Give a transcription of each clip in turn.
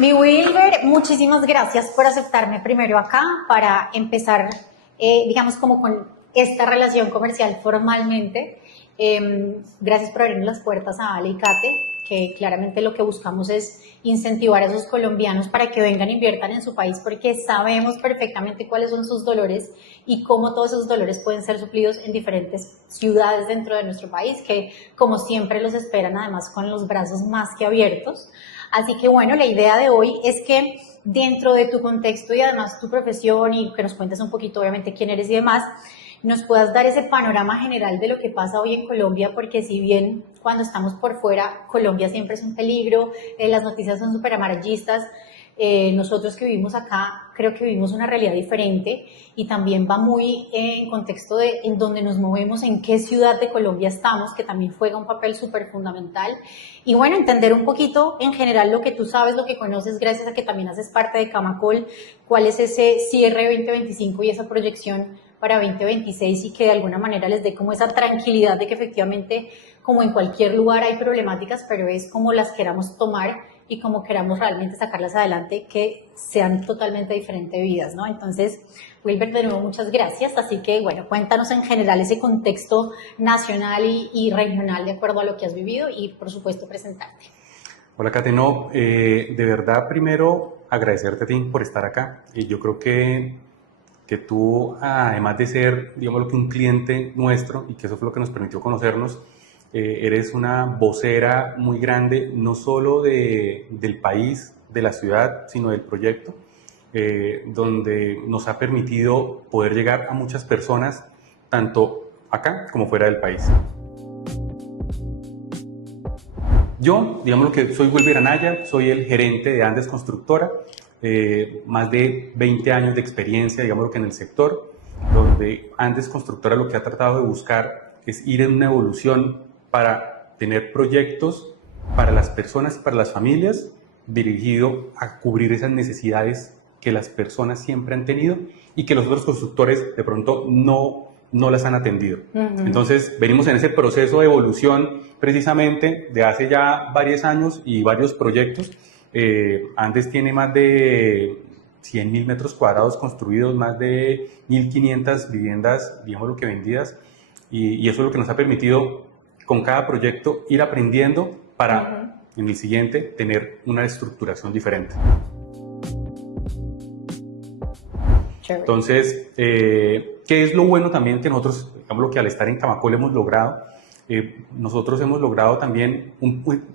Mi Wilber, muchísimas gracias por aceptarme primero acá para empezar, digamos, como con esta relación comercial formalmente. Gracias por abrirnos las puertas a Ale y Kate, que claramente lo que buscamos es incentivar a esos colombianos para que vengan e inviertan en su país, porque sabemos perfectamente cuáles son sus dolores y cómo todos esos dolores pueden ser suplidos en diferentes ciudades dentro de nuestro país, que como siempre los esperan además con los brazos más que abiertos. Así que bueno, la idea de hoy es que dentro de tu contexto y además tu profesión y que nos cuentes un poquito obviamente quién eres y demás, nos puedas dar ese panorama general de lo que pasa hoy en Colombia, porque si bien cuando estamos por fuera, Colombia siempre es un peligro, las noticias son súper amarillistas, nosotros que vivimos acá creo que vivimos una realidad diferente y también va muy en contexto de en dónde nos movemos, en qué ciudad de Colombia estamos, que también juega un papel súper fundamental. Y bueno, entender un poquito en general lo que tú sabes, lo que conoces, gracias a que también haces parte de Camacol, cuál es ese cierre 2025 y esa proyección para 2026 y que de alguna manera les dé como esa tranquilidad de que efectivamente, como en cualquier lugar hay problemáticas, pero es como las queramos tomar y como queramos realmente sacarlas adelante, que sean totalmente diferentes vidas, ¿no? Entonces, Wilber, de nuevo, muchas gracias. Así que, bueno, cuéntanos en general ese contexto nacional y regional de acuerdo a lo que has vivido y, por supuesto, presentarte. Hola, Kate. No, de verdad, primero agradecerte a ti por estar acá. Y yo creo que tú, además de ser, digamos, lo que un cliente nuestro, y que eso fue lo que nos permitió conocernos, eres una vocera muy grande, no solo del país, de la ciudad, sino del proyecto, donde nos ha permitido poder llegar a muchas personas, tanto acá como fuera del país. Yo, digamos lo que soy Wilber Anaya, soy el gerente de Andes Constructora, más de 20 años de experiencia, digamos lo que en el sector, donde Andes Constructora lo que ha tratado de buscar es ir en una evolución para tener proyectos para las personas y para las familias dirigido a cubrir esas necesidades que las personas siempre han tenido y que los otros constructores de pronto no las han atendido. Entonces, venimos en ese proceso de evolución precisamente de hace ya varios años y varios proyectos. Andes tiene más de 100.000 metros cuadrados construidos, más de 1.500 viviendas, digamos lo que vendidas, y eso es lo que nos ha permitido con cada proyecto ir aprendiendo para en el siguiente tener una estructuración diferente. Entonces, ¿qué es lo bueno también que nosotros, digamos lo que al estar en Camacol hemos logrado? Nosotros hemos logrado también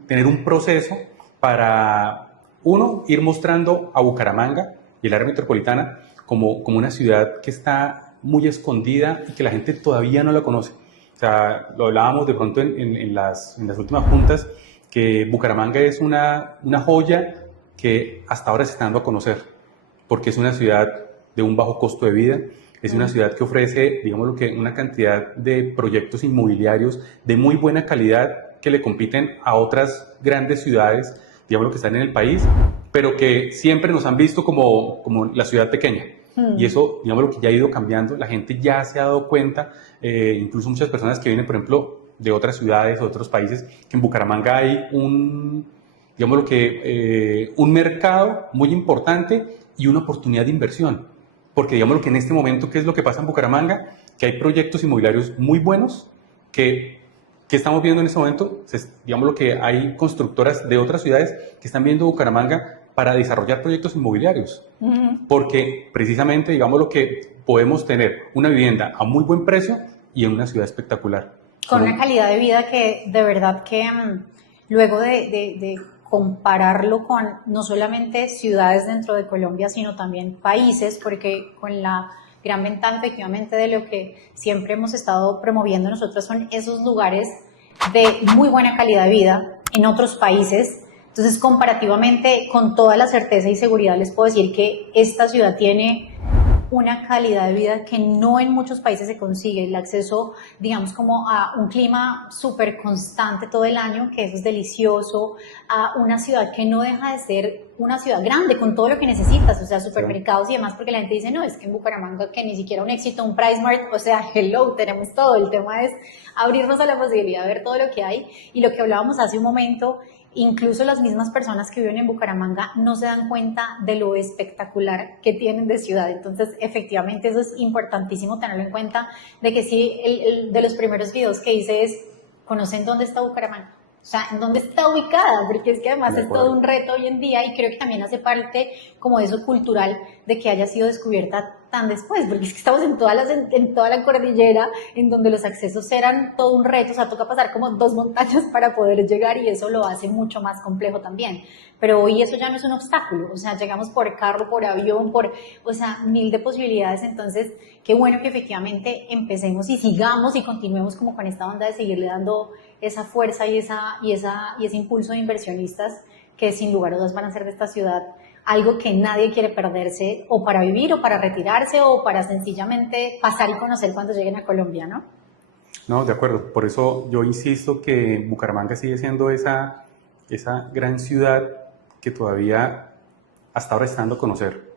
tener un proceso para, uno, ir mostrando a Bucaramanga y el área metropolitana como una ciudad que está muy escondida y que la gente todavía no la conoce. O sea, lo hablábamos de pronto en las últimas juntas, que Bucaramanga es una joya que hasta ahora se está dando a conocer, porque es una ciudad de un bajo costo de vida, es una ciudad que ofrece, digamos lo que, una cantidad de proyectos inmobiliarios de muy buena calidad que le compiten a otras grandes ciudades, digamos lo que están en el país, pero que siempre nos han visto como la ciudad pequeña. Y eso, digamos lo que ya ha ido cambiando, la gente ya se ha dado cuenta, incluso muchas personas que vienen, por ejemplo, de otras ciudades o otros países, que en Bucaramanga hay digamos lo que, un mercado muy importante y una oportunidad de inversión. Porque digamos lo que en este momento, ¿qué es lo que pasa en Bucaramanga? Que hay proyectos inmobiliarios muy buenos que estamos viendo en este momento. Digamos lo que hay constructoras de otras ciudades que están viendo Bucaramanga para desarrollar proyectos inmobiliarios. Porque precisamente, digamos lo que podemos tener una vivienda a muy buen precio y en una ciudad espectacular. Con una calidad de vida que de verdad que luego de compararlo con no solamente ciudades dentro de Colombia, sino también países, porque con la gran ventaja efectivamente de lo que siempre hemos estado promoviendo nosotros son esos lugares de muy buena calidad de vida en otros países. Entonces, comparativamente, con toda la certeza y seguridad les puedo decir que esta ciudad tiene una calidad de vida que no en muchos países se consigue, el acceso, digamos, como a un clima súper constante todo el año, que eso es delicioso, a una ciudad que no deja de ser una ciudad grande, con todo lo que necesitas, o sea, supermercados y demás, porque la gente dice, no, es que en Bucaramanga que ni siquiera un Éxito, un PriceSmart, o sea, hello, tenemos todo, el tema es abrirnos a la posibilidad de ver todo lo que hay, y lo que hablábamos hace un momento, incluso las mismas personas que viven en Bucaramanga no se dan cuenta de lo espectacular que tienen de ciudad. Entonces, efectivamente, eso es importantísimo tenerlo en cuenta, de que sí, de los primeros videos que hice es, ¿conocen dónde está Bucaramanga? O sea, ¿en dónde está ubicada? Porque es que además es todo un reto hoy en día y creo que también hace parte como de eso cultural de que haya sido descubierta tan después, porque es que estamos en toda la cordillera en donde los accesos eran todo un reto, o sea, toca pasar como 2 montañas para poder llegar y eso lo hace mucho más complejo también. Pero hoy eso ya no es un obstáculo, o sea, llegamos por carro, por avión, o sea, 1000 de posibilidades. Entonces, qué bueno que efectivamente empecemos y sigamos y continuemos como con esta onda de seguirle dando esa fuerza y ese impulso de inversionistas que sin lugar a dudas van a hacer de esta ciudad algo que nadie quiere perderse, o para vivir, o para retirarse, o para sencillamente pasar y conocer cuando lleguen a Colombia, ¿no? No, de acuerdo. Por eso yo insisto que Bucaramanga sigue siendo esa gran ciudad que todavía hasta ahora está dando a conocer.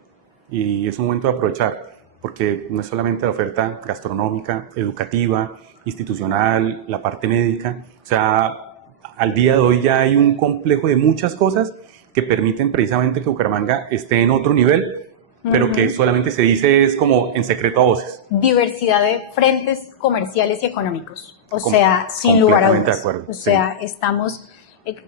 Y es un momento de aprovechar, porque no es solamente la oferta gastronómica, educativa, institucional, la parte médica. O sea, al día de hoy ya hay un complejo de muchas cosas que permiten precisamente que Bucaramanga esté en otro nivel, pero que solamente se dice es como en secreto a voces. Diversidad de frentes comerciales y económicos, o sea, sin lugar a dudas. De acuerdo, o sea, estamos,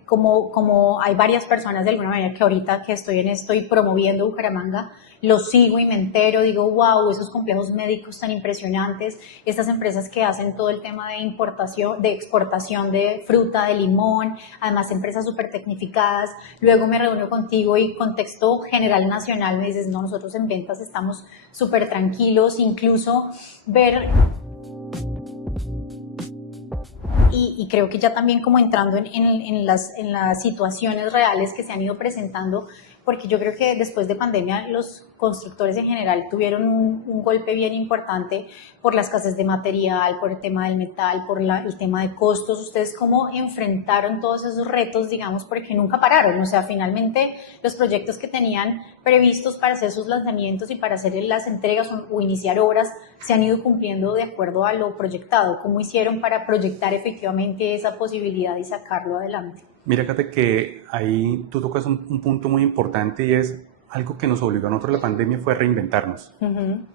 como hay varias personas de alguna manera que ahorita que estoy en esto y promoviendo Bucaramanga, lo sigo y me entero, digo, wow, esos complejos médicos tan impresionantes, estas empresas que hacen todo el tema de importación, de exportación de fruta, de limón, además empresas súper tecnificadas. Luego me reúno contigo y contexto general nacional me dices, no, nosotros en ventas estamos súper tranquilos, incluso ver... Y creo que ya también como entrando en las situaciones reales que se han ido presentando, porque yo creo que después de pandemia los constructores en general tuvieron un golpe bien importante por la escasez de material, por el tema del metal, por el tema de costos. ¿Ustedes cómo enfrentaron todos esos retos, digamos, porque nunca pararon? O sea, finalmente los proyectos que tenían previstos para hacer sus lanzamientos y para hacer las entregas o iniciar obras se han ido cumpliendo de acuerdo a lo proyectado. ¿Cómo hicieron para proyectar efectivamente esa posibilidad y sacarlo adelante? Mira, Kate, que ahí tú tocas un punto muy importante y es algo que nos obligó a nosotros la pandemia fue a reinventarnos.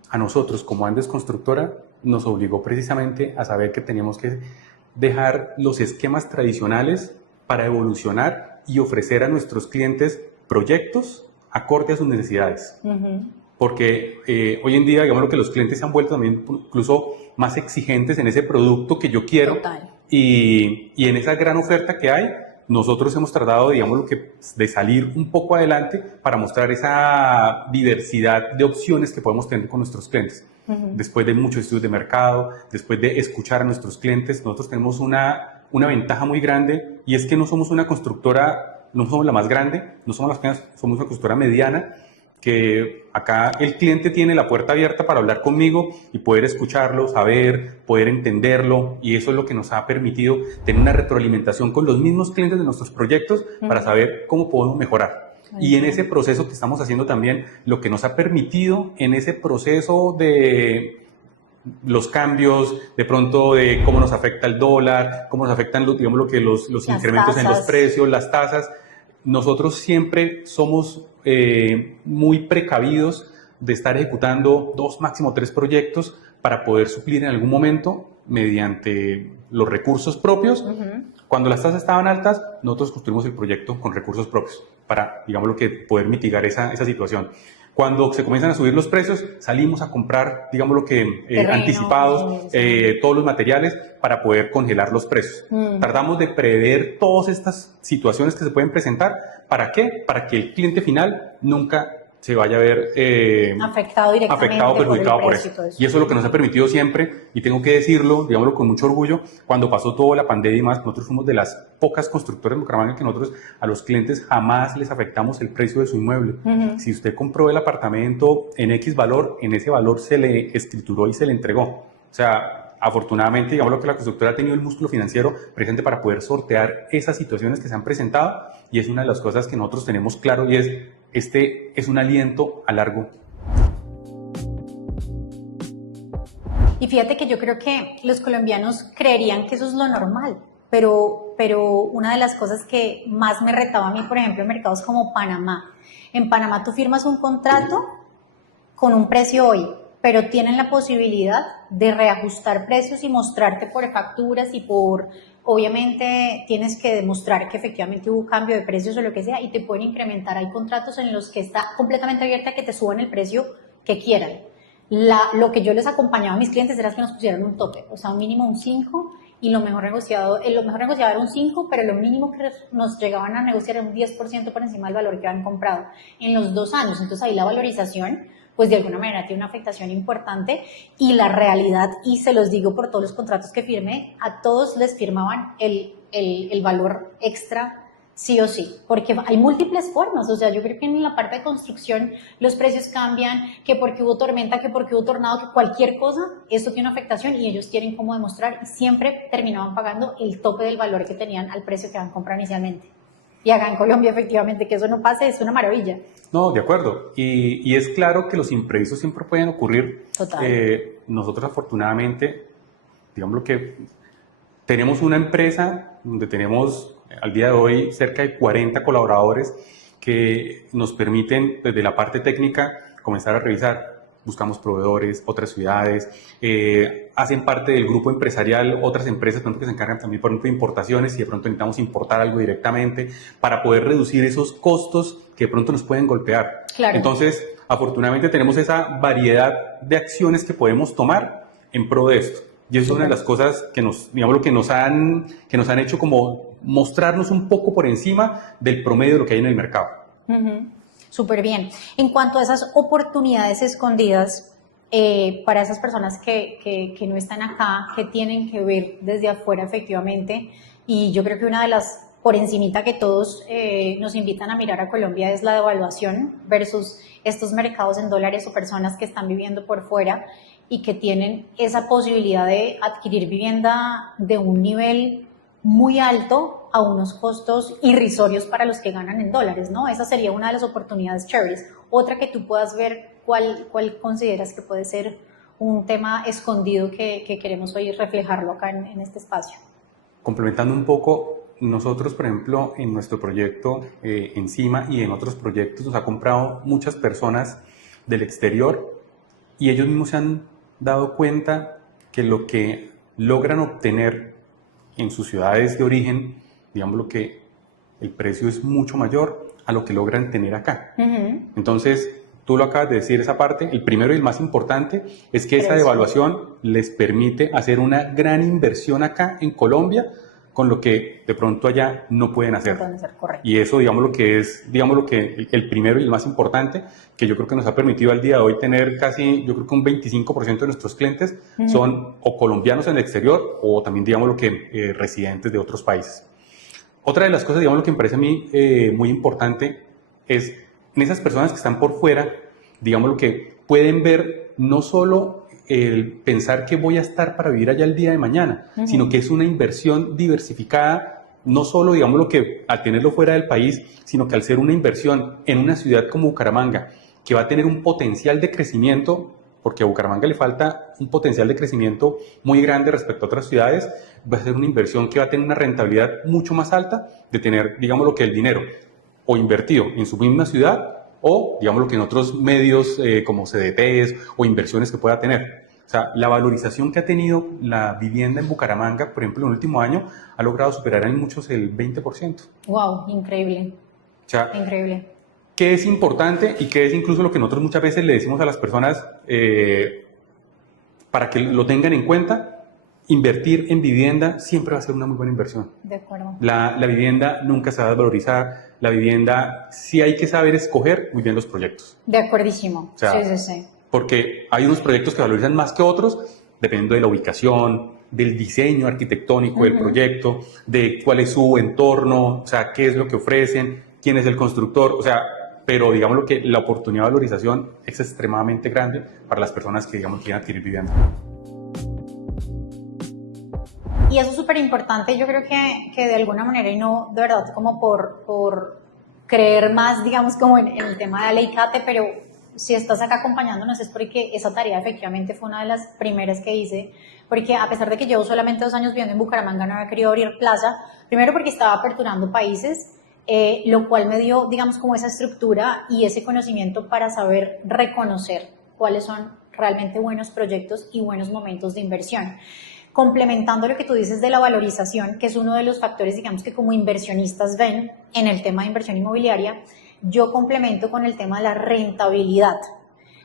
A nosotros, como Andes Constructora, nos obligó precisamente a saber que teníamos que dejar los esquemas tradicionales para evolucionar y ofrecer a nuestros clientes proyectos acorde a sus necesidades. Porque hoy en día, digamos que los clientes se han vuelto también incluso más exigentes en ese producto que yo quiero. Total. Y en esa gran oferta que hay, nosotros hemos tratado, digamos, de salir un poco adelante para mostrar esa diversidad de opciones que podemos tener con nuestros clientes. Después de muchos estudios de mercado, después de escuchar a nuestros clientes, nosotros tenemos una ventaja muy grande, y es que no somos una constructora, no somos la más grande, no somos las pequeñas, somos una constructora mediana, que acá el cliente tiene la puerta abierta para hablar conmigo y poder escucharlo, saber, poder entenderlo, y eso es lo que nos ha permitido tener una retroalimentación con los mismos clientes de nuestros proyectos para saber cómo podemos mejorar. Y en ese proceso que estamos haciendo también, lo que nos ha permitido en ese proceso de los cambios, de pronto de cómo nos afecta el dólar, cómo nos afectan los incrementos en los precios, las tasas. Nosotros siempre somos muy precavidos de estar ejecutando 2, máximo 3 proyectos para poder suplir en algún momento mediante los recursos propios. Cuando las tasas estaban altas, nosotros construimos el proyecto con recursos propios para, digamos, poder mitigar esa situación. Cuando se comienzan a subir los precios, salimos a comprar, digamos, anticipados, todos los materiales para poder congelar los precios. Tratamos de prever todas estas situaciones que se pueden presentar. ¿Para qué? Para que el cliente final nunca se vaya a ver afectado directamente, perjudicado por eso. Y eso es lo que nos ha permitido siempre, y tengo que decirlo, digámoslo con mucho orgullo, cuando pasó toda la pandemia y más, nosotros fuimos de las pocas constructoras en Bucaramanga que nosotros a los clientes jamás les afectamos el precio de su inmueble. Si usted compró el apartamento en X valor, en ese valor se le escrituró y se le entregó. O sea, afortunadamente, digamos que la constructora ha tenido el músculo financiero presente para poder sortear esas situaciones que se han presentado, y es una de las cosas que nosotros tenemos claro, y este es un aliento a largo. Y fíjate que yo creo que los colombianos creerían que eso es lo normal, pero una de las cosas que más me retaba a mí, por ejemplo, en mercados como Panamá. En Panamá tú firmas un contrato con un precio hoy, pero tienen la posibilidad de reajustar precios y mostrarte por facturas y por, obviamente tienes que demostrar que efectivamente hubo cambio de precios o lo que sea y te pueden incrementar. Hay contratos en los que está completamente abierta a que te suban el precio que quieran. Lo que yo les acompañaba a mis clientes era que nos pusieran un tope, o sea, un mínimo un 5 y lo mejor negociado era un 5, pero lo mínimo que nos llegaban a negociar era un 10% por encima del valor que habían comprado en los 2 años. Entonces ahí la valorización, pues de alguna manera tiene una afectación importante y la realidad, y se los digo por todos los contratos que firmé, a todos les firmaban el valor extra sí o sí, porque hay múltiples formas. O sea, yo creo que en la parte de construcción los precios cambian, que porque hubo tormenta, que porque hubo tornado, que cualquier cosa, eso tiene una afectación y ellos quieren cómo demostrar y siempre terminaban pagando el tope del valor que tenían al precio que habían comprado inicialmente. Y acá en Colombia, efectivamente, que eso no pase es una maravilla. No, de acuerdo. Y es claro que los imprevistos siempre pueden ocurrir. Total. Nosotros afortunadamente, digamos que tenemos una empresa donde tenemos al día de hoy cerca de 40 colaboradores que nos permiten desde la parte técnica comenzar a revisar. Buscamos proveedores, otras ciudades, hacen parte del grupo empresarial otras empresas por ejemplo, que se encargan también por ejemplo, de importaciones y de pronto necesitamos importar algo directamente para poder reducir esos costos que de pronto nos pueden golpear. Claro. Entonces, afortunadamente tenemos esa variedad de acciones que podemos tomar en pro de esto. Y eso es una de las cosas que nos, digamos, lo que nos han hecho como mostrarnos un poco por encima del promedio de lo que hay en el mercado. Súper bien. En cuanto a esas oportunidades escondidas, para esas personas que no están acá, que tienen que ver desde afuera efectivamente, y yo creo que una de las por encimita que todos nos invitan a mirar a Colombia es la devaluación versus estos mercados en dólares o personas que están viviendo por fuera y que tienen esa posibilidad de adquirir vivienda de un nivel muy alto a unos costos irrisorios para los que ganan en dólares, ¿no? Esa sería una de las oportunidades chéveres. Otra que tú puedas ver, ¿cuál consideras que puede ser un tema escondido que queremos hoy reflejarlo acá en este espacio? Complementando un poco, nosotros, por ejemplo, en nuestro proyecto Encima y en otros proyectos nos ha comprado muchas personas del exterior y ellos mismos se han dado cuenta que lo que logran obtener en sus ciudades de origen, digamos lo que el precio es mucho mayor a lo que logran tener acá. Entonces, tú lo acabas de decir esa parte, el primero y el más importante es que esa devaluación les permite hacer una gran inversión acá en Colombia con lo que de pronto allá no pueden hacer. No pueden hacer, correcto. Y eso, digamos lo que es, digamos lo que el primero y el más importante, que yo creo que nos ha permitido al día de hoy tener casi, yo creo que un 25% de nuestros clientes son o colombianos en el exterior o también, digamos lo que residentes de otros países. Otra de las cosas, digamos lo que me parece a mí muy importante es en esas personas que están por fuera, digamos lo que pueden ver no solo el pensar que voy a estar para vivir allá el día de mañana, sino que es una inversión diversificada, no solo, digamos, lo que al tenerlo fuera del país, sino que al ser una inversión en una ciudad como Bucaramanga, que va a tener un potencial de crecimiento, porque a Bucaramanga le falta un potencial de crecimiento muy grande respecto a otras ciudades, va a ser una inversión que va a tener una rentabilidad mucho más alta de tener, digamos, lo que el dinero o invertido en su misma ciudad, o digamos lo que en otros medios como CDTs o inversiones que pueda tener. O sea, la valorización que ha tenido la vivienda en Bucaramanga, por ejemplo, en el último año, ha logrado superar en muchos el 20%. ¡Wow! Increíble. O sea, increíble. ¿Qué es importante y qué es incluso lo que nosotros muchas veces le decimos a las personas para que lo tengan en cuenta? Invertir en vivienda siempre va a ser una muy buena inversión. De acuerdo. La vivienda nunca se va a desvalorizar. La vivienda, sí hay que saber escoger muy bien los proyectos. De acuerdísimo. O sea, sí. Porque hay unos proyectos que valorizan más que otros, dependiendo de la ubicación, del diseño arquitectónico del proyecto, de cuál es su entorno, o sea, qué es lo que ofrecen, quién es el constructor, o sea, pero digamos lo que la oportunidad de valorización es extremadamente grande para las personas que, digamos, quieren adquirir vivienda. Y eso es súper importante, yo creo que de alguna manera, y no de verdad como por creer más, digamos, como en el tema de la ley CATE, pero si estás acá acompañándonos es porque esa tarea efectivamente fue una de las primeras que hice, porque a pesar de que llevo solamente 2 años viviendo en Bucaramanga, no había querido abrir plaza, primero porque estaba aperturando países, lo cual me dio, digamos, como esa estructura y ese conocimiento para saber reconocer cuáles son realmente buenos proyectos y buenos momentos de inversión. Complementando lo que tú dices de la valorización, que es uno de los factores, digamos, que como inversionistas ven en el tema de inversión inmobiliaria, yo complemento con el tema de la rentabilidad.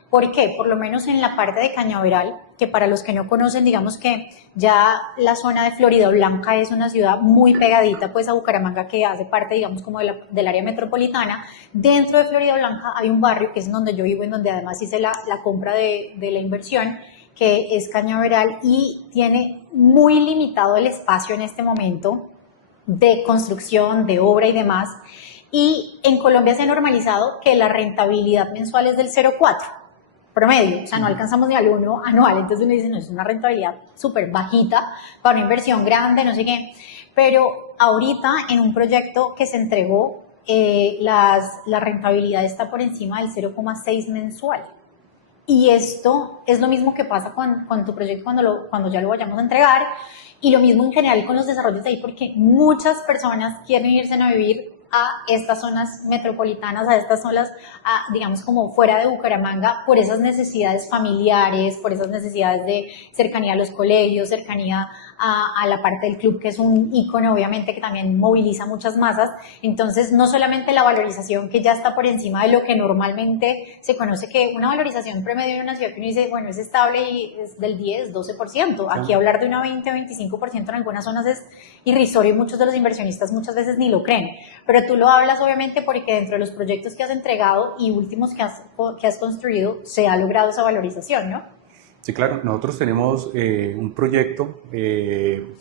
¿Por qué? Por lo menos en la parte de Cañaveral, que para los que no conocen, digamos que ya la zona de Floridablanca es una ciudad muy pegadita pues a Bucaramanga, que hace parte, digamos, como del área metropolitana. Dentro de Floridablanca hay un barrio que es donde yo vivo, en donde además hice la compra de la inversión, que es Cañaveral, y tiene muy limitado el espacio en este momento de construcción, de obra y demás. Y en Colombia se ha normalizado que la rentabilidad mensual es del 0,4 promedio, o sea, no alcanzamos ni al 1 anual, entonces uno dice, no, es una rentabilidad súper bajita para una inversión grande, no sé qué, pero ahorita en un proyecto que se entregó, la rentabilidad está por encima del 0,6 mensual. Y esto es lo mismo que pasa con tu proyecto cuando ya lo vayamos a entregar, y lo mismo en general con los desarrollos de ahí, porque muchas personas quieren irse a vivir a estas zonas metropolitanas, a estas zonas, digamos, como fuera de Bucaramanga, por esas necesidades familiares, por esas necesidades de cercanía a los colegios, cercanía a la parte del club, que es un ícono, obviamente, que también moviliza muchas masas. Entonces, no solamente la valorización, que ya está por encima de lo que normalmente se conoce, que una valorización promedio en una ciudad que uno dice, bueno, es estable y es del 10, 12%. Aquí hablar de una 20 o 25% en algunas zonas es irrisorio y muchos de los inversionistas muchas veces ni lo creen. Pero tú lo hablas, obviamente, porque dentro de los proyectos que has entregado y últimos que has construido, se ha logrado esa valorización, ¿no? Sí, claro. Nosotros tenemos un proyecto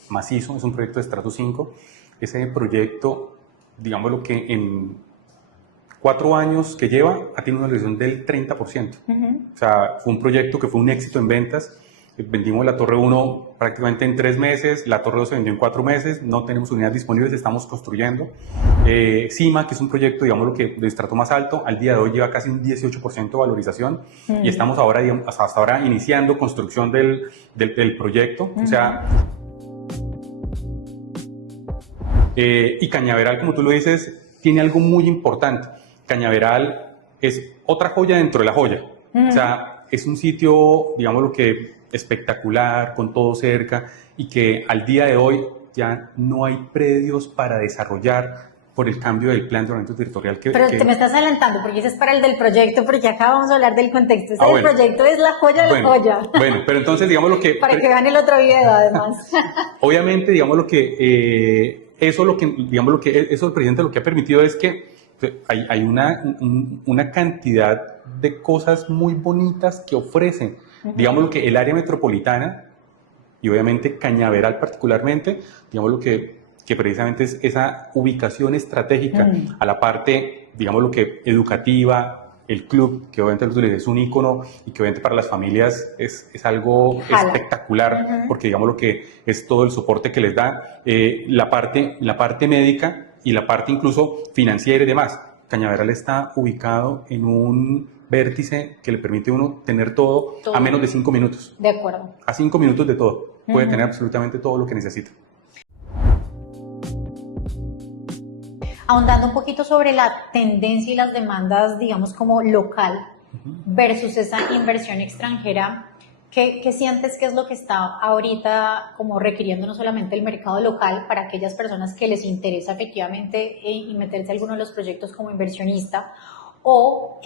macizo, es un proyecto de estrato 5. Ese proyecto, digamos lo que en 4 años que lleva, ha tenido una reducción del 30%. O sea, fue un proyecto que fue un éxito en ventas. Vendimos la Torre 1 prácticamente en 3 meses, la Torre 2 se vendió en 4 meses, no tenemos unidades disponibles, estamos construyendo. CIMA, que es un proyecto, digamos, lo que de estrato más alto, al día de hoy lleva casi un 18% de valorización y estamos ahora, digamos, hasta ahora iniciando construcción del proyecto. O sea, y Cañaveral, como tú lo dices, tiene algo muy importante. Cañaveral es otra joya dentro de la joya. O sea, es un sitio, digamos, lo que espectacular, con todo cerca, y que al día de hoy ya no hay predios para desarrollar por el cambio del plan de ordenamiento territorial. Pero te me estás adelantando, porque ese es para el del proyecto, porque acá vamos a hablar del contexto. Ese del proyecto es la joya de la joya. Bueno, pero entonces digamos lo que... Para que vean el otro video, además. Obviamente, digamos lo que... eso el presidente lo que ha permitido es que hay una cantidad de cosas muy bonitas que ofrecen. Digamos lo que el área metropolitana y obviamente Cañaveral particularmente, digamos lo que precisamente es esa ubicación estratégica a la parte, digamos lo que educativa, el club, que obviamente es un ícono y que obviamente para las familias es algo espectacular, porque digamos lo que es todo el soporte que les da, la parte médica y la parte incluso financiera y demás. Cañaveral está ubicado en un vértice que le permite a uno tener todo a menos de 5 minutos. De acuerdo. A 5 minutos de todo. Puede tener absolutamente todo lo que necesita. Ahondando un poquito sobre la tendencia y las demandas, digamos, como local versus esa inversión extranjera, ¿qué sientes que es lo que está ahorita como requiriendo no solamente el mercado local para aquellas personas que les interesa efectivamente y meterse a alguno de los proyectos como inversionista, o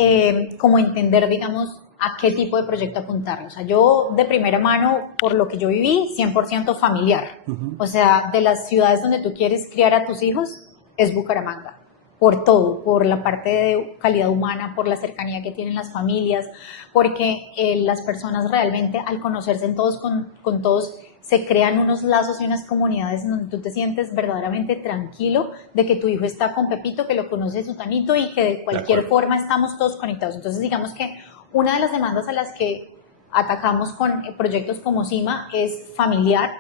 como entender, digamos, a qué tipo de proyecto apuntar? O sea, yo de primera mano, por lo que yo viví, 100% familiar. O sea, de las ciudades donde tú quieres criar a tus hijos, es Bucaramanga. Por todo, por la parte de calidad humana, por la cercanía que tienen las familias, porque las personas realmente al conocerse en todos con todos, se crean unos lazos y unas comunidades en donde tú te sientes verdaderamente tranquilo de que tu hijo está con Pepito, que lo conoce Sutanito y que de cualquier forma estamos todos conectados. Entonces, digamos que una de las demandas a las que atacamos con proyectos como CIMA es familiar.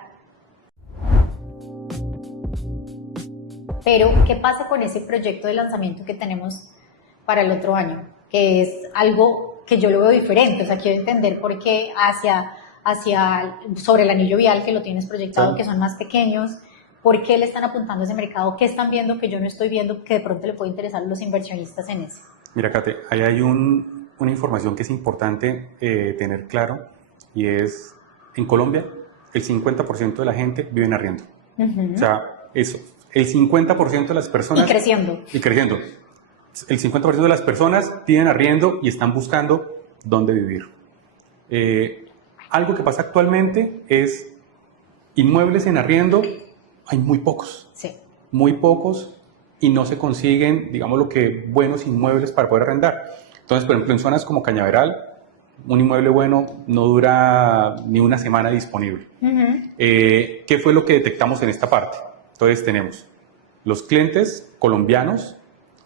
Pero, ¿qué pasa con ese proyecto de lanzamiento que tenemos para el otro año? Que es algo que yo lo veo diferente, o sea, quiero entender por qué sobre el anillo vial que lo tienes proyectado, Sí. que son más pequeños, ¿por qué le están apuntando a ese mercado? ¿Qué están viendo que yo no estoy viendo que de pronto le puede interesar a los inversionistas en ese? Mira, Kate, ahí hay una información que es importante tener claro, y es, en Colombia, el 50% de la gente vive en arriendo. O sea, eso, el 50% de las personas... Y creciendo. Y creciendo. El 50% de las personas viven arriendo y están buscando dónde vivir. Algo que pasa actualmente es inmuebles en arriendo, hay muy pocos. Sí. Muy pocos, y no se consiguen, digamos, lo que buenos inmuebles para poder arrendar. Entonces, por ejemplo, en zonas como Cañaveral, un inmueble bueno no dura ni una semana disponible. ¿Qué fue lo que detectamos en esta parte? Entonces tenemos los clientes colombianos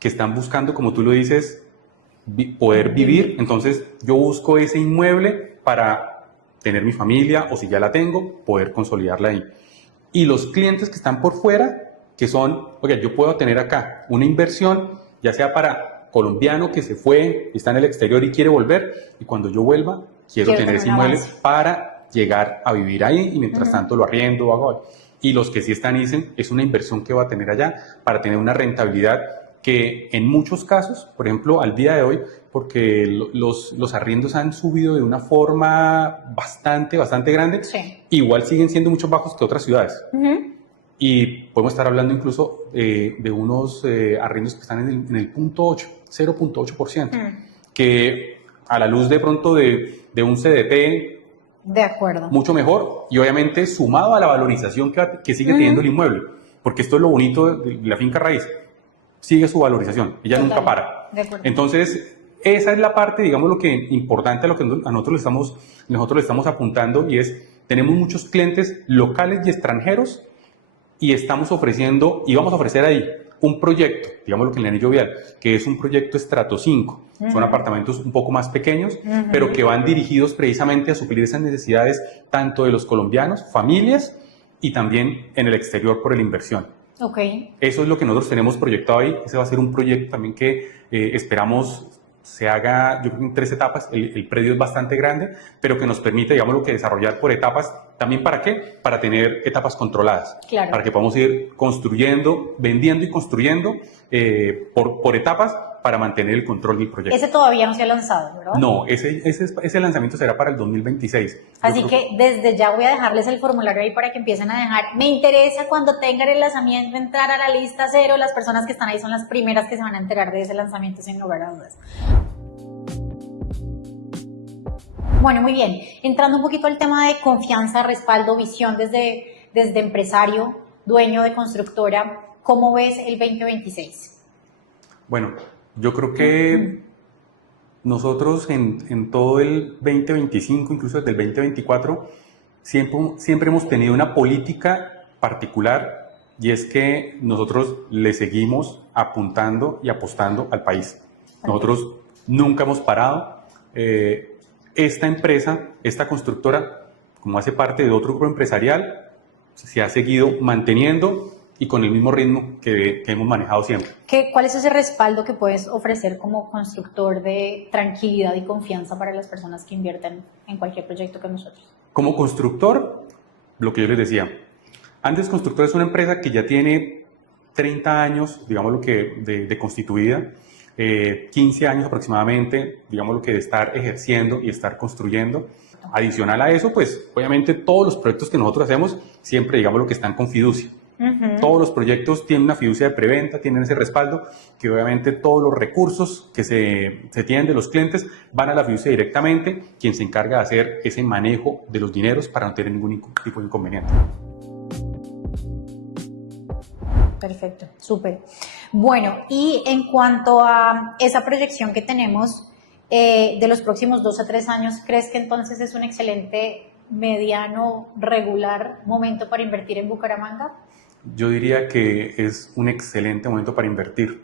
que están buscando, como tú lo dices, poder vivir. Entonces yo busco ese inmueble para tener mi familia, o si ya la tengo, poder consolidarla ahí. Y los clientes que están por fuera, que son, oye, yo puedo tener acá una inversión, ya sea para colombiano que se fue, está en el exterior y quiere volver, y cuando yo vuelva, quiero tener ese inmueble para llegar a vivir ahí, y mientras tanto lo arriendo o hago algo. Y los que sí están, dicen, es una inversión que va a tener allá para tener una rentabilidad que en muchos casos, por ejemplo, al día de hoy, porque los arriendos han subido de una forma bastante grande, Sí. igual siguen siendo mucho bajos que otras ciudades. Y podemos estar hablando incluso de unos arriendos que están en el punto 8, 0.8%, que a la luz de pronto de un CDT, de acuerdo, mucho mejor, y obviamente sumado a la valorización que sigue teniendo el inmueble, porque esto es lo bonito de la finca raíz, sigue su valorización, ella nunca para. De acuerdo. Entonces, esa es la parte, digamos, lo que importante a lo que a nosotros le estamos apuntando, y es, tenemos muchos clientes locales y extranjeros, y estamos ofreciendo, y vamos a ofrecer ahí un proyecto, digamos lo que en el anillo vial, que es un proyecto estrato 5. Son apartamentos un poco más pequeños, pero que van dirigidos precisamente a suplir esas necesidades tanto de los colombianos, familias, y también en el exterior por la inversión. Okay. Eso es lo que nosotros tenemos proyectado ahí. Ese va a ser un proyecto también que esperamos se haga, yo creo que en 3 etapas. El predio es bastante grande, pero que nos permite, digamos, lo que desarrollar por etapas. ¿También para qué? Para tener etapas controladas. Claro. Para que podamos ir construyendo, vendiendo y construyendo por etapas, para mantener el control del proyecto. Ese todavía no se ha lanzado, ¿verdad? No, ese lanzamiento será para el 2026. Así que desde ya voy a dejarles el formulario ahí para que empiecen a dejar. Me interesa cuando tengan el lanzamiento entrar a la lista 0. Las personas que están ahí son las primeras que se van a enterar de ese lanzamiento, sin lugar a dudas. Bueno, muy bien. Entrando un poquito al tema de confianza, respaldo, visión desde empresario, dueño de constructora, ¿cómo ves el 2026? Bueno, yo creo que nosotros en todo el 2025, incluso desde el 2024, siempre hemos tenido una política particular, y es que nosotros le seguimos apuntando y apostando al país. Nosotros nunca hemos parado. Esta empresa, esta constructora, como hace parte de otro grupo empresarial, se ha seguido manteniendo y con el mismo ritmo que hemos manejado siempre. ¿Cuál es ese respaldo que puedes ofrecer como constructor de tranquilidad y confianza para las personas que invierten en cualquier proyecto con nosotros? Como constructor, lo que yo les decía, Andes Constructor es una empresa que ya tiene 30 años, digamos lo que de constituida, 15 años aproximadamente, digamos lo que de estar ejerciendo y estar construyendo. Adicional a eso, pues obviamente todos los proyectos que nosotros hacemos, siempre digamos lo que están con fiducia. Todos los proyectos tienen una fiducia de preventa, tienen ese respaldo, que obviamente todos los recursos que se tienen de los clientes van a la fiducia directamente, quien se encarga de hacer ese manejo de los dineros para no tener ningún tipo de inconveniente. Perfecto, súper. Bueno, y en cuanto a esa proyección que tenemos de los próximos 2 a 3 años, ¿crees que entonces es un excelente, mediano, regular momento para invertir en Bucaramanga? Yo diría que es un excelente momento para invertir.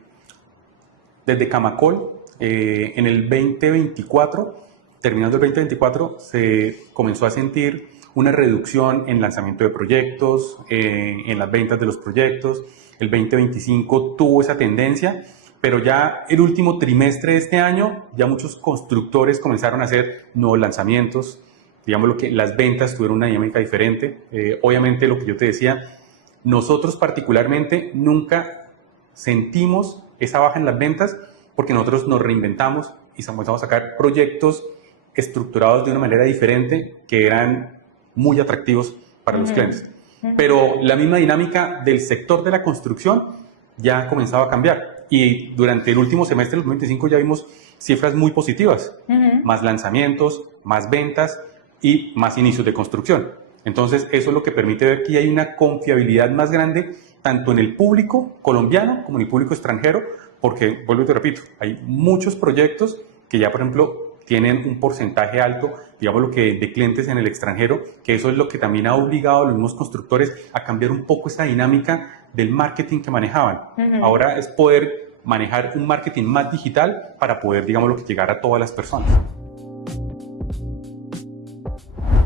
Desde Camacol, en el 2024, terminando el 2024, se comenzó a sentir una reducción en lanzamiento de proyectos, en las ventas de los proyectos. El 2025 tuvo esa tendencia, pero ya el último trimestre de este año, ya muchos constructores comenzaron a hacer nuevos lanzamientos, digamos lo que las ventas tuvieron una dinámica diferente. Obviamente lo que yo te decía, nosotros particularmente nunca sentimos esa baja en las ventas porque nosotros nos reinventamos y comenzamos a sacar proyectos estructurados de una manera diferente que eran muy atractivos para los clientes. Pero la misma dinámica del sector de la construcción ya ha comenzado a cambiar y durante el último semestre del 2025 ya vimos cifras muy positivas, más lanzamientos, más ventas y más inicios de construcción. Entonces eso es lo que permite ver que hay una confiabilidad más grande tanto en el público colombiano como en el público extranjero, porque, vuelvo y te repito, hay muchos proyectos que ya, por ejemplo, tienen un porcentaje alto, digamos lo que de clientes en el extranjero, que eso es lo que también ha obligado a los mismos constructores a cambiar un poco esa dinámica del marketing que manejaban. Ahora es poder manejar un marketing más digital para poder, digamos, lo que llegar a todas las personas.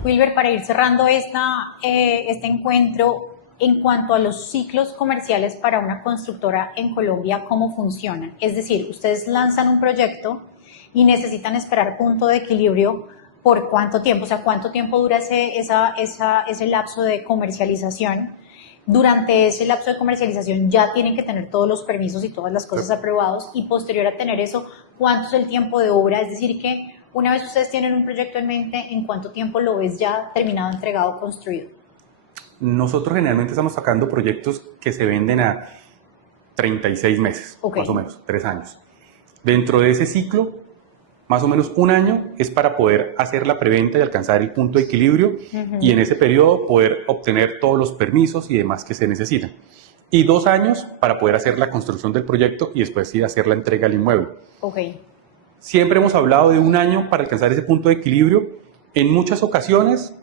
Wilber, para ir cerrando este encuentro, en cuanto a los ciclos comerciales para una constructora en Colombia, ¿cómo funcionan? Es decir, ustedes lanzan un proyecto y necesitan esperar punto de equilibrio por cuánto tiempo, o sea, cuánto tiempo dura ese lapso de comercialización. Durante ese lapso de comercialización ya tienen que tener todos los permisos y todas las cosas aprobados, y posterior a tener eso, ¿cuánto es el tiempo de obra? Es decir, que una vez ustedes tienen un proyecto en mente, ¿en cuánto tiempo lo ves ya terminado, entregado, construido? Nosotros generalmente estamos sacando proyectos que se venden a 36 meses, más o menos, 3 años. Dentro de ese ciclo, más o menos un año es para poder hacer la preventa y alcanzar el punto de equilibrio y en ese periodo poder obtener todos los permisos y demás que se necesitan. Y 2 años para poder hacer la construcción del proyecto y después sí hacer la entrega al inmueble. Siempre hemos hablado de un año para alcanzar ese punto de equilibrio. En muchas ocasiones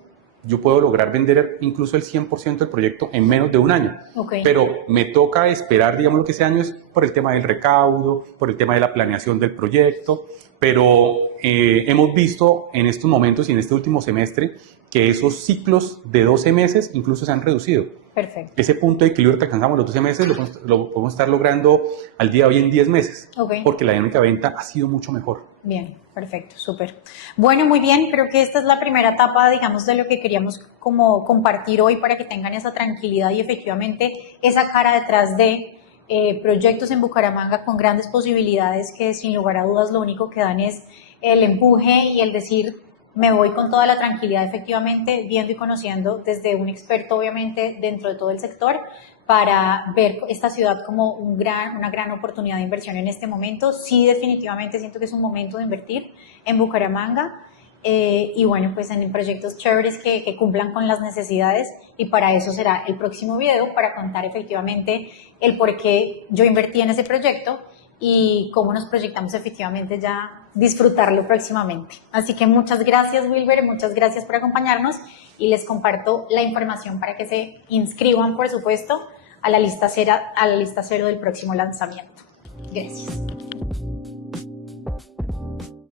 yo puedo lograr vender incluso el 100% del proyecto en menos de un año. Pero me toca esperar, digamos, lo que ese año es por el tema del recaudo, por el tema de la planeación del proyecto. Pero hemos visto en estos momentos y en este último semestre que esos ciclos de 12 meses incluso se han reducido. Perfecto. Ese punto de equilibrio que alcanzamos los 12 meses lo podemos estar logrando al día de hoy en 10 meses. Porque la dinámica de venta ha sido mucho mejor. Bien, perfecto, súper. Bueno, muy bien, creo que esta es la primera etapa, digamos, de lo que queríamos como compartir hoy para que tengan esa tranquilidad y efectivamente esa cara detrás de proyectos en Bucaramanga con grandes posibilidades que sin lugar a dudas lo único que dan es el empuje y el decir me voy con toda la tranquilidad efectivamente viendo y conociendo desde un experto obviamente dentro de todo el sector para ver esta ciudad como una gran oportunidad de inversión en este momento. Sí, definitivamente siento que es un momento de invertir en Bucaramanga. Y bueno, pues en proyectos chéveres que cumplan con las necesidades, y para eso será el próximo video para contar efectivamente el por qué yo invertí en ese proyecto y cómo nos proyectamos efectivamente ya disfrutarlo próximamente. Así que muchas gracias, Wilber, muchas gracias por acompañarnos y les comparto la información para que se inscriban, por supuesto, a la lista cero del próximo lanzamiento. Gracias.